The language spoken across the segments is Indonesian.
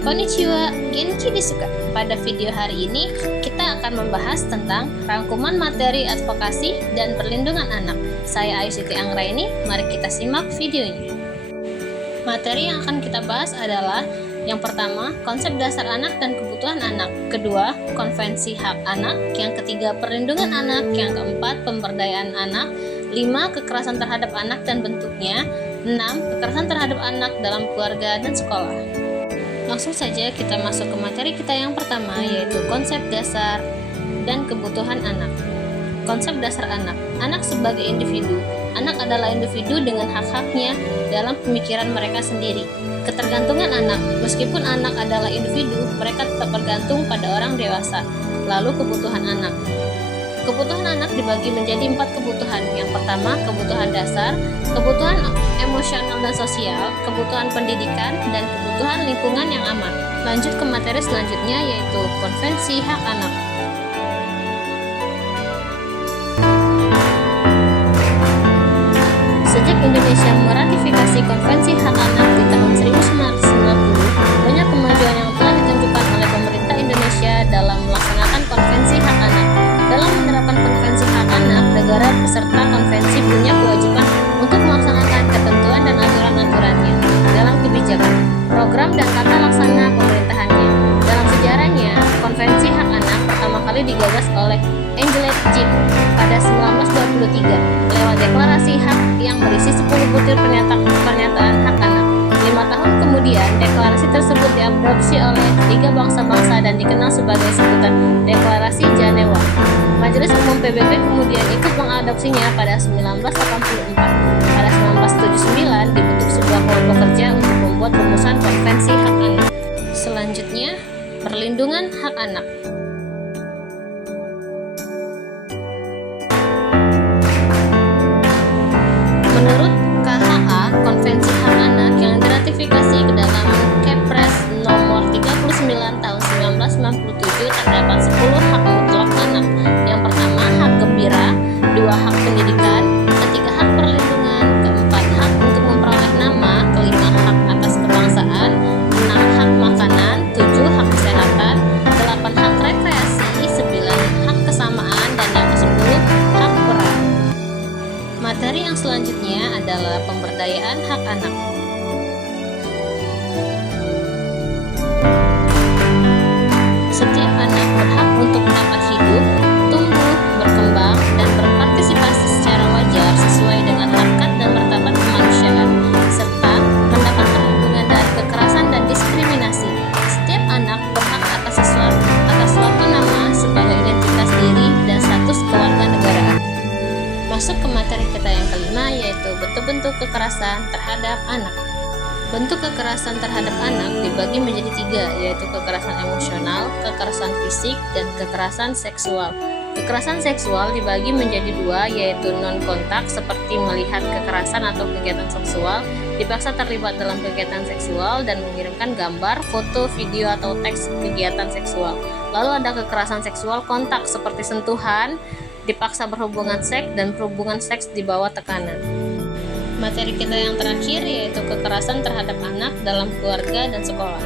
Konnichiwa, Genki desu ka? Pada video hari ini, kita akan membahas tentang rangkuman materi advokasi dan perlindungan anak. Saya Ayu Siti Anggraini, mari kita simak videonya. Materi yang akan kita bahas adalah yang pertama, konsep dasar anak dan kebutuhan anak. Kedua, konvensi hak anak. Yang ketiga, perlindungan anak. Yang keempat, pemberdayaan anak. 5. Kekerasan terhadap anak dan bentuknya. 6. Kekerasan terhadap anak dalam keluarga dan sekolah. Langsung saja kita masuk ke materi kita yang pertama, yaitu konsep dasar dan kebutuhan anak. Konsep dasar anak. Anak sebagai individu. Anak adalah individu dengan hak-haknya dalam pemikiran mereka sendiri. Ketergantungan anak. Meskipun anak adalah individu, mereka tetap bergantung pada orang dewasa. Lalu kebutuhan anak. Kebutuhan anak dibagi menjadi 4 kebutuhan. Yang pertama, kebutuhan dasar, kebutuhan emosional dan sosial, kebutuhan pendidikan, dan kebutuhan lingkungan yang aman. Lanjut ke materi selanjutnya, yaitu konvensi hak anak. Sejak Indonesia meratifikasi konvensi hak anak di tahun 1990, banyak kemajuan yang telah ditunjukkan oleh pemerintah Indonesia dalam melaksanakan konvensi hak anak. Dalam menerapkan konvensi hak anak, negara peserta konvensi punya kewajiban untuk melaksanakan ketentuan dan aturan-aturannya dalam kebijakan, program, dan tata laksana pemerintahannya. Dalam sejarahnya, konvensi hak anak pertama kali digagas oleh Angelique Jim pada 1923 lewat deklarasi hak yang berisi 10 butir pernyataan hak anak. 5 tahun kemudian, deklarasi tersebut diadopsi oleh 3 bangsa-bangsa dan dikenal sebagai sebutan Deklarasi Jenewa. Majelis Umum PBB kemudian ikut mengadopsinya pada 1984. Pada 1979 dibentuk sebuah kelompok kerja untuk membuat rumusan konvensi hak anak. Selanjutnya, perlindungan hak anak. Menurut KHA, konvensi hak anak yang diratifikasi ke dalam Kepres nomor 39 tahun 1997 terdapat 10 hak mutlak anak. Yang pertama, hak gembira, 2 hak pendidikan, ketiga hak perlindungan, keempat hak untuk memperoleh nama, kelima hak atas kebangsaan, 6 hak makanan, 7 hak kesehatan, 8 hak rekreasi, 9 hak kesamaan, dan yang ke-10 hak peran. Materi yang selanjutnya adalah pemberdayaan hak anak. Setiap anak berhak untuk dapat hidup, tumbuh, berkembang, dan berpartisipasi secara wajar sesuai dengan harkat dan martabat kemanusiaan, serta mendapat perlindungan dari kekerasan dan diskriminasi. Setiap anak berhak atas suatu nama sebagai identitas diri dan status kewarganegaraan. Masuk ke materi kita yang kelima, yaitu bentuk-bentuk kekerasan terhadap anak. Bentuk kekerasan terhadap anak dibagi menjadi 3, yaitu kekerasan emosional, kekerasan fisik, dan kekerasan seksual. Kekerasan seksual dibagi menjadi 2, yaitu non-kontak seperti melihat kekerasan atau kegiatan seksual, dipaksa terlibat dalam kegiatan seksual, dan mengirimkan gambar, foto, video, atau teks kegiatan seksual. Lalu ada kekerasan seksual kontak seperti sentuhan, dipaksa berhubungan seks, dan berhubungan seks di bawah tekanan. Materi kita yang terakhir yaitu kekerasan terhadap anak dalam keluarga dan sekolah.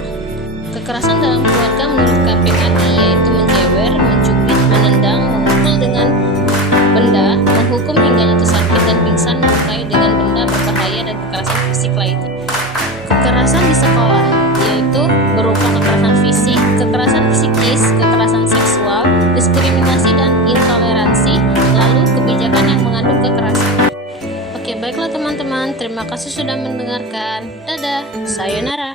Kekerasan dalam keluarga menurut KPAI yaitu menjewer, mencubit, menendang, memukul dengan benda, menghukum hingga jatuh sakit dan pingsan, melukai dengan benda berbahaya, dan kekerasan fisik lainnya. Kekerasan di sekolah yaitu berupa kekerasan fisik, kekerasan psikis, kekerasan seksual, diskriminasi dan intoleransi, lalu kebijakan yang mengandung kekerasan. Oke, baiklah teman-teman, terima kasih sudah mendengarkan. Dadah, sayonara.